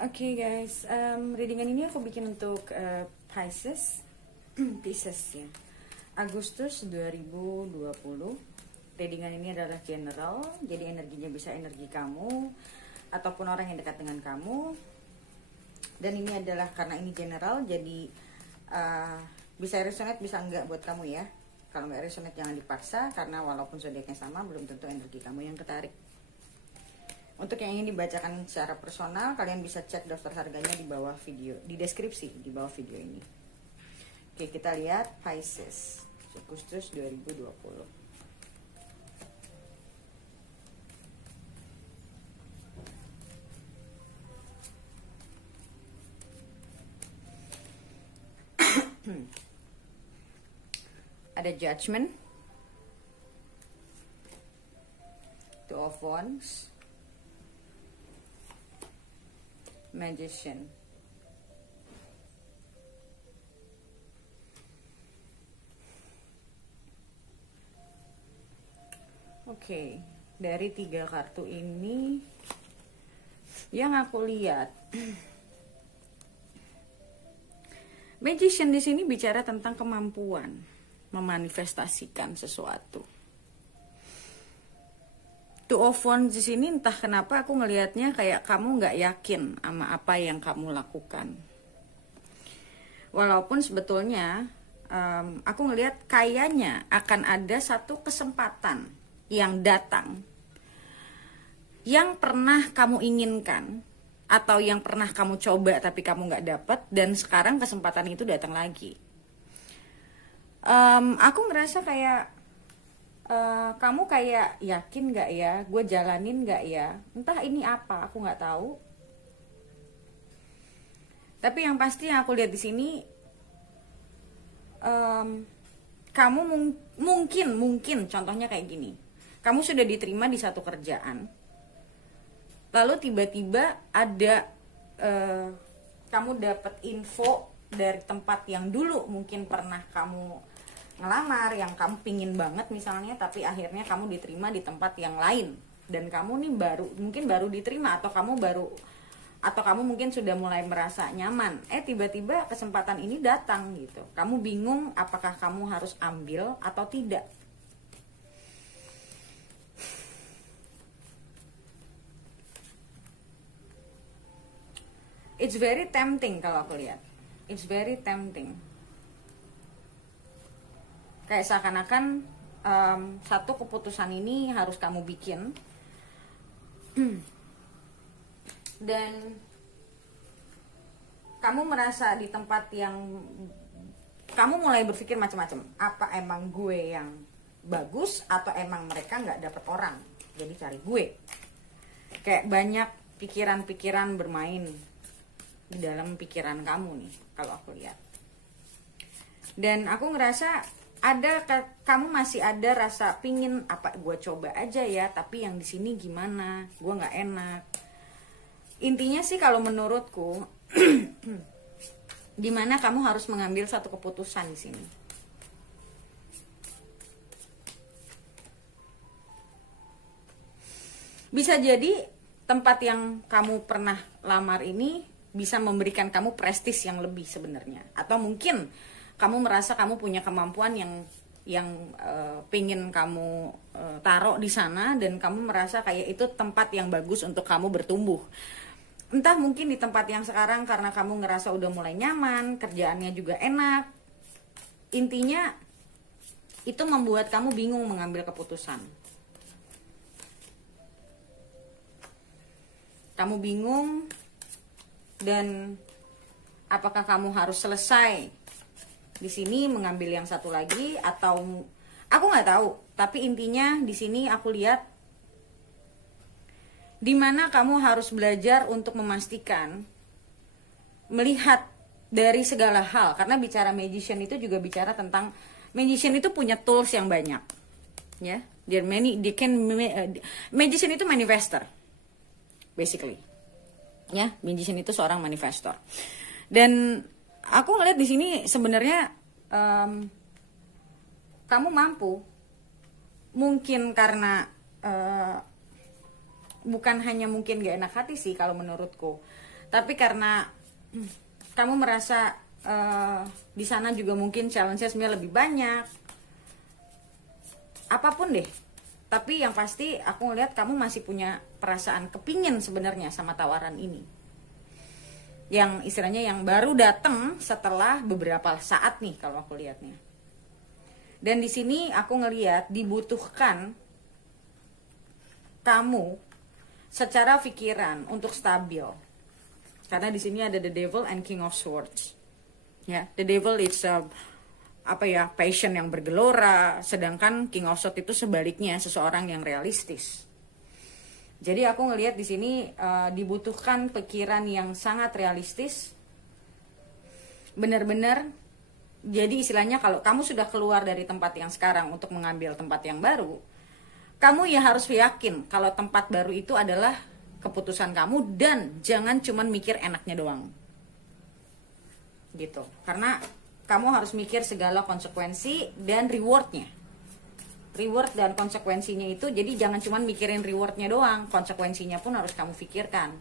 Oke guys, readingan ini aku bikin untuk Pisces, Pisces ya, Agustus 2020. Readingan ini adalah general, jadi energinya bisa energi kamu ataupun orang yang dekat dengan kamu. Dan ini adalah karena ini general, jadi bisa resonate bisa enggak buat kamu ya. Kalau nggak resonate jangan dipaksa, karena walaupun zodiaknya sama belum tentu energi kamu yang ketarik. Untuk yang ingin dibacakan secara personal, kalian bisa cek daftar harganya di bawah video, di deskripsi di bawah video ini. Oke, kita lihat Pisces, Agustus 2020. Ada Judgment, Two of Wands, Magician. Oke, dari 3 kartu ini yang aku lihat, Magician di sini bicara tentang kemampuan memanifestasikan sesuatu. Two of Wands di sini entah kenapa aku ngelihatnya kayak kamu nggak yakin sama apa yang kamu lakukan. Walaupun sebetulnya aku ngelihat kayaknya akan ada satu kesempatan yang datang yang pernah kamu inginkan atau yang pernah kamu coba tapi kamu nggak dapet, dan sekarang kesempatan itu datang lagi. Aku ngerasa kayak kamu kayak yakin nggak ya, gue jalanin nggak ya, entah ini apa, aku nggak tahu. Tapi yang pasti yang aku lihat di sini, kamu mungkin contohnya kayak gini, kamu sudah diterima di satu kerjaan, lalu tiba-tiba ada kamu dapat info dari tempat yang dulu mungkin pernah kamu ngelamar, yang kamu pingin banget misalnya, tapi akhirnya kamu diterima di tempat yang lain, dan kamu nih mungkin baru diterima, atau kamu mungkin sudah mulai merasa nyaman, tiba-tiba kesempatan ini datang gitu. Kamu bingung apakah kamu harus ambil atau tidak. It's very tempting kalau aku lihat. It's very tempting. Kayak seakan-akan satu keputusan ini harus kamu bikin. Dan kamu merasa di tempat yang kamu mulai berpikir macam-macam. Apa emang gue yang bagus, atau emang mereka nggak dapet orang, jadi cari gue. Kayak banyak pikiran-pikiran bermain di dalam pikiran kamu nih kalau aku lihat. Dan aku ngerasa kamu masih ada rasa pingin, apa gue coba aja ya, tapi yang di sini gimana, gue nggak enak. Intinya sih kalau menurutku dimana kamu harus mengambil satu keputusan di sini. Bisa jadi tempat yang kamu pernah lamar ini bisa memberikan kamu prestis yang lebih sebenarnya, atau mungkin kamu merasa kamu punya kemampuan yang pengen kamu taruh di sana, dan kamu merasa kayak itu tempat yang bagus untuk kamu bertumbuh. Entah mungkin di tempat yang sekarang karena kamu ngerasa udah mulai nyaman, kerjaannya juga enak. Intinya itu membuat kamu bingung mengambil keputusan. Kamu bingung, dan apakah kamu harus selesai di sini mengambil yang satu lagi, atau aku nggak tahu. Tapi intinya di sini aku lihat dimana kamu harus belajar untuk memastikan, melihat dari segala hal, karena bicara magician itu juga bicara tentang magician itu punya tools yang banyak, ya. Magician itu manifestor, basically, ya. Magician itu seorang manifestor, dan aku ngeliat di sini sebenarnya kamu mampu, mungkin karena bukan hanya mungkin gak enak hati sih kalau menurutku, Tapi karena kamu merasa di sana juga mungkin challenge-nya sebenarnya lebih banyak, apapun deh. Tapi yang pasti aku ngeliat kamu masih punya perasaan kepingin sebenarnya sama tawaran ini, yang istilahnya yang baru datang setelah beberapa saat nih kalau aku lihatnya. Dan di sini aku ngelihat dibutuhkan kamu secara pikiran untuk stabil. Karena di sini ada the devil and king of swords. Ya, the devil is passion yang bergelora, sedangkan king of swords itu sebaliknya seseorang yang realistis. Jadi aku ngelihat di sini dibutuhkan pikiran yang sangat realistis. Benar-benar, jadi istilahnya kalau kamu sudah keluar dari tempat yang sekarang untuk mengambil tempat yang baru, kamu ya harus yakin kalau tempat baru itu adalah keputusan kamu, dan jangan cuman mikir enaknya doang. Gitu. Karena kamu harus mikir segala konsekuensi dan rewardnya. Reward dan konsekuensinya itu, jadi jangan cuman mikirin rewardnya doang, konsekuensinya pun harus kamu pikirkan.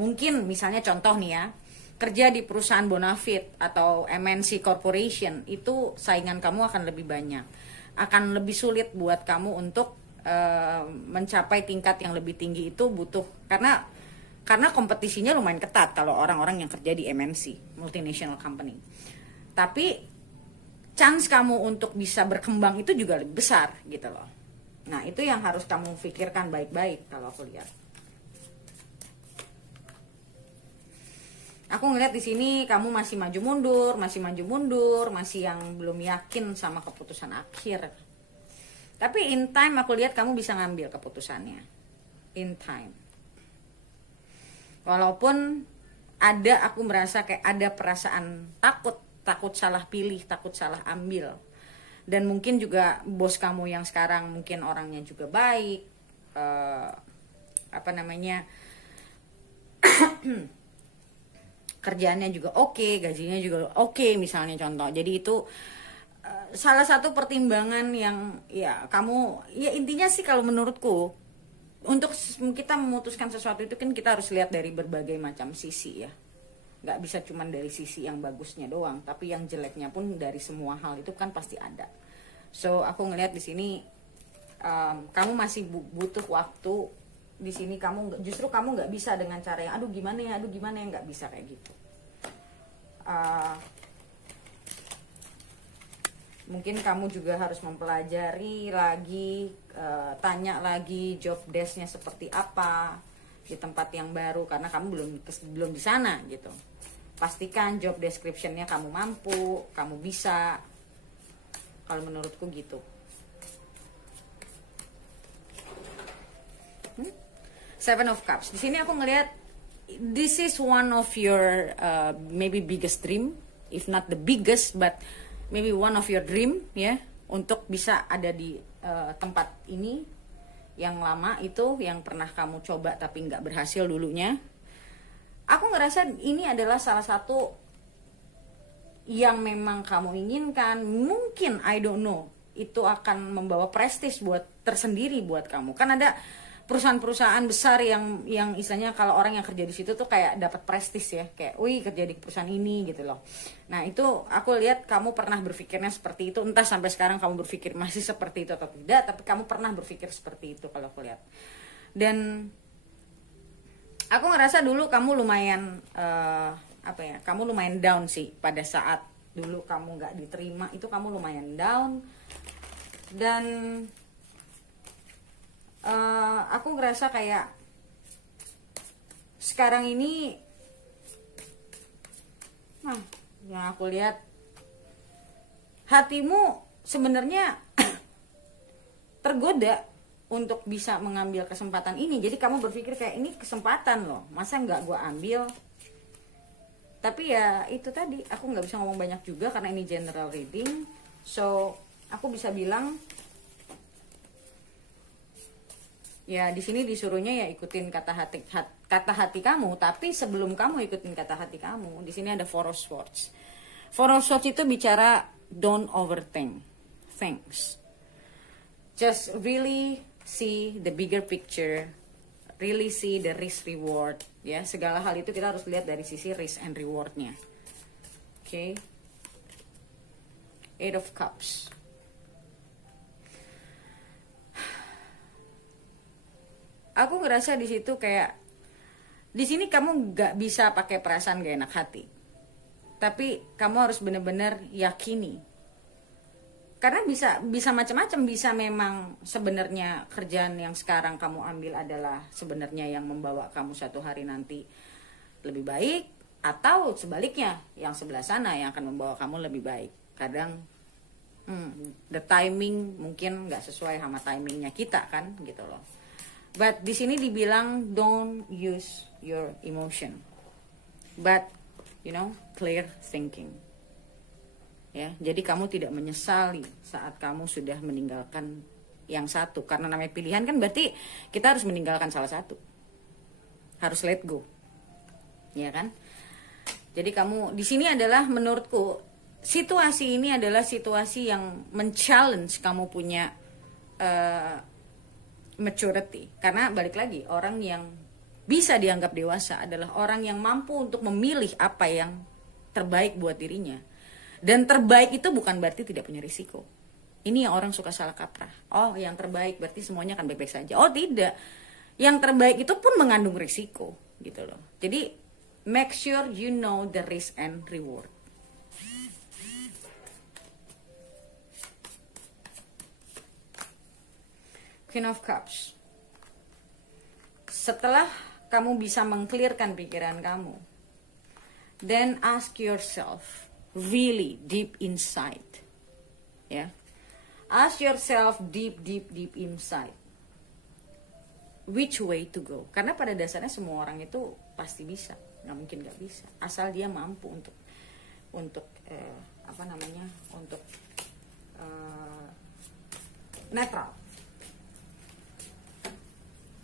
Mungkin misalnya contoh nih ya, kerja di perusahaan bonafit atau MNC corporation, itu saingan kamu akan lebih banyak, akan lebih sulit buat kamu untuk mencapai tingkat yang lebih tinggi. Itu butuh, karena kompetisinya lumayan ketat kalau orang-orang yang kerja di MNC, multinational company. Tapi chance kamu untuk bisa berkembang itu juga lebih besar gitu loh. Nah, itu yang harus kamu pikirkan baik-baik kalau aku lihat. Aku ngeliat di sini kamu masih maju mundur, masih yang belum yakin sama keputusan akhir. Tapi in time aku lihat kamu bisa ngambil keputusannya. In time. Walaupun aku merasa kayak ada perasaan takut salah pilih, takut salah ambil. Dan mungkin juga bos kamu yang sekarang mungkin orangnya juga baik, kerjaannya juga oke, gajinya juga oke misalnya contoh. Jadi itu salah satu pertimbangan yang ya kamu, ya intinya sih kalau menurutku, untuk kita memutuskan sesuatu itu kan kita harus lihat dari berbagai macam sisi ya. Nggak bisa cuma dari sisi yang bagusnya doang, tapi yang jeleknya pun dari semua hal itu kan pasti ada. So aku ngelihat di sini kamu masih butuh waktu. Di sini justru kamu nggak bisa dengan cara yang aduh gimana ya, nggak bisa kayak gitu. Mungkin kamu juga harus mempelajari lagi, tanya lagi job desk-nya seperti apa di tempat yang baru, karena kamu belum di sana gitu. Pastikan job description-nya kamu mampu, kamu bisa. Kalau menurutku gitu. Seven of Cups. Di sini aku ngelihat this is one of your maybe biggest dream, if not the biggest, but maybe one of your dream ya, untuk bisa ada di tempat ini yang lama itu, yang pernah kamu coba tapi nggak berhasil dulunya. Aku ngerasa ini adalah salah satu yang memang kamu inginkan. Mungkin I don't know, itu akan membawa prestis tersendiri buat kamu. Kan ada perusahaan-perusahaan besar yang istilahnya kalau orang yang kerja di situ tuh kayak dapat prestis ya, kayak wih kerja di perusahaan ini gitu loh. Nah itu aku lihat kamu pernah berpikirnya seperti itu, entah sampai sekarang kamu berpikir masih seperti itu atau tidak, tapi kamu pernah berpikir seperti itu kalau aku lihat. Dan aku ngerasa dulu kamu lumayan kamu lumayan down sih pada saat dulu kamu nggak diterima, itu kamu lumayan down. Dan aku ngerasa kayak sekarang ini, yang aku lihat hatimu sebenarnya tergoda untuk bisa mengambil kesempatan ini. Jadi kamu berpikir kayak ini kesempatan loh, masa nggak gue ambil. Tapi ya itu tadi, aku nggak bisa ngomong banyak juga karena ini general reading. So aku bisa bilang ya di sini disuruhnya ya ikutin kata hati kamu. Tapi sebelum kamu ikutin kata hati kamu, di sini ada Four of Swords. Four of Swords itu bicara don't overthink things. Just really see the bigger picture. really see the risk reward, ya. Segala hal itu kita harus lihat dari sisi risk and rewardnya. Oke. Eight of Cups. Aku ngerasa di situ kayak di sini kamu nggak bisa pakai perasaan gak enak hati, tapi kamu harus benar-benar yakini. Karena bisa macam-macam, bisa memang sebenarnya kerjaan yang sekarang kamu ambil adalah sebenarnya yang membawa kamu suatu hari nanti lebih baik, atau sebaliknya yang sebelah sana yang akan membawa kamu lebih baik. Kadang the timing mungkin nggak sesuai sama timingnya kita kan, gitu loh. But di sini dibilang don't use your emotion, but clear thinking. Ya, jadi kamu tidak menyesali saat kamu sudah meninggalkan yang satu, karena namanya pilihan kan berarti kita harus meninggalkan salah satu, harus let go, ya kan? Jadi kamu di sini adalah menurutku situasi ini adalah situasi yang men-challenge kamu punya maturity. Karena balik lagi, orang yang bisa dianggap dewasa adalah orang yang mampu untuk memilih apa yang terbaik buat dirinya. Dan terbaik itu bukan berarti tidak punya risiko. Ini yang orang suka salah kaprah. Oh, yang terbaik berarti semuanya akan baik-baik saja. Oh, tidak. Yang terbaik itu pun mengandung risiko, gitu loh. Jadi make sure you know the risk and reward. Queen of Cups. Setelah kamu bisa mengclearkan pikiran kamu, then ask yourself really deep inside, ya. Ask yourself deep inside, which way to go. Karena pada dasarnya semua orang itu pasti bisa, nggak mungkin nggak bisa, asal dia mampu untuk netral.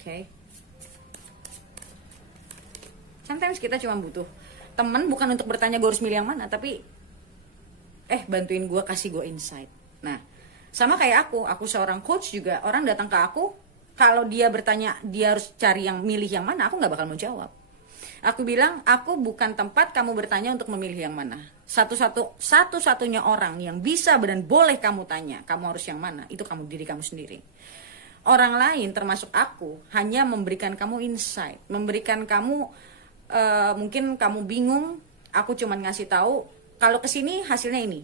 Okay. Sometimes kita cuma butuh teman, bukan untuk bertanya gue harus milih yang mana, tapi bantuin gue, kasih gue insight. Nah, sama kayak aku seorang coach juga. Orang datang ke aku, kalau dia bertanya dia harus cari yang milih yang mana, aku nggak bakal mau jawab. Aku bilang, aku bukan tempat kamu bertanya untuk memilih yang mana. Satu-satunya orang yang bisa dan boleh kamu tanya, kamu harus yang mana, itu diri kamu sendiri. Orang lain termasuk aku hanya memberikan kamu insight, memberikan kamu mungkin kamu bingung, aku cuman ngasih tahu kalau kesini hasilnya ini,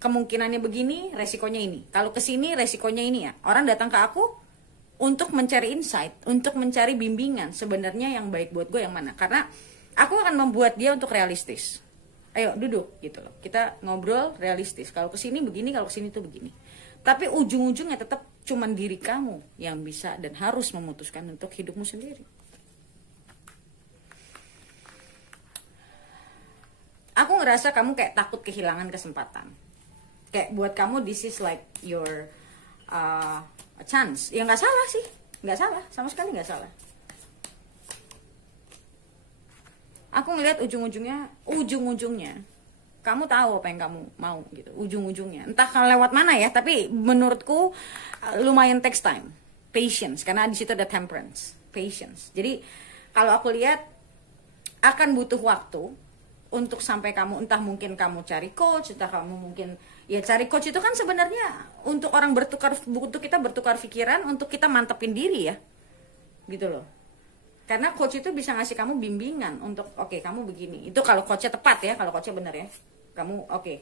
kemungkinannya begini, resikonya ini. Kalau kesini resikonya ini ya. Orang datang ke aku untuk mencari insight, untuk mencari bimbingan sebenarnya yang baik buat gue yang mana. Karena aku akan membuat dia untuk realistis. Ayo duduk gitu loh. Kita ngobrol realistis. Kalau kesini begini, kalau kesini tuh begini. Tapi ujung-ujungnya tetap cuman diri kamu yang bisa dan harus memutuskan untuk hidupmu sendiri. Aku ngerasa kamu kayak takut kehilangan kesempatan. Kayak buat kamu this is like your a chance. Ya nggak salah sih, nggak salah, sama sekali nggak salah. Aku ngelihat ujung-ujungnya kamu tahu apa yang kamu mau gitu. Ujung-ujungnya entah kalau lewat mana ya, tapi menurutku lumayan takes time, patience, karena di situ ada temperance, patience. Jadi kalau aku lihat akan butuh waktu untuk sampai kamu, entah mungkin kamu cari coach, entah kamu mungkin ya cari coach itu kan sebenarnya untuk orang untuk kita bertukar pikiran, untuk kita mantepin diri ya, gitu loh. Karena coach itu bisa ngasih kamu bimbingan untuk oke, kamu begini. Itu kalau coachnya tepat ya, kalau coachnya benar ya. Kamu oke,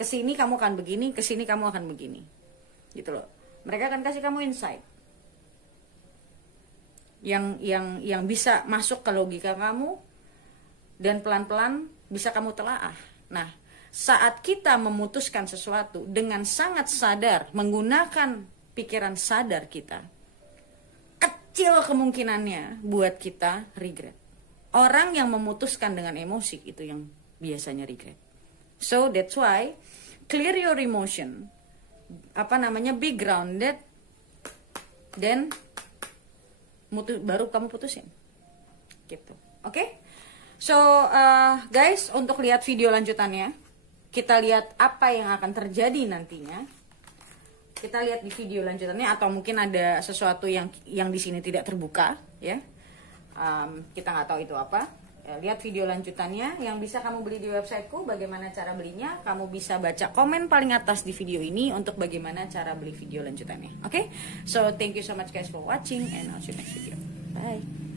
kesini kamu akan begini, kesini kamu akan begini, gitu loh. Mereka akan kasih kamu insight yang bisa masuk ke logika kamu. Dan pelan-pelan bisa kamu telaah. Nah, saat kita memutuskan sesuatu dengan sangat sadar, menggunakan pikiran sadar kita, kecil kemungkinannya buat kita regret. Orang yang memutuskan dengan emosi itu yang biasanya regret. So that's why clear your emotion, be grounded, dan baru kamu putusin, gitu. Oke? So guys, untuk lihat video lanjutannya, kita lihat apa yang akan terjadi nantinya. Kita lihat di video lanjutannya, atau mungkin ada sesuatu yang di sini tidak terbuka ya. Kita nggak tahu itu apa. Lihat video lanjutannya yang bisa kamu beli di websiteku. Bagaimana cara belinya? Kamu bisa baca komen paling atas di video ini untuk bagaimana cara beli video lanjutannya. Oke? So thank you so much guys for watching, and I'll see you next video. Bye.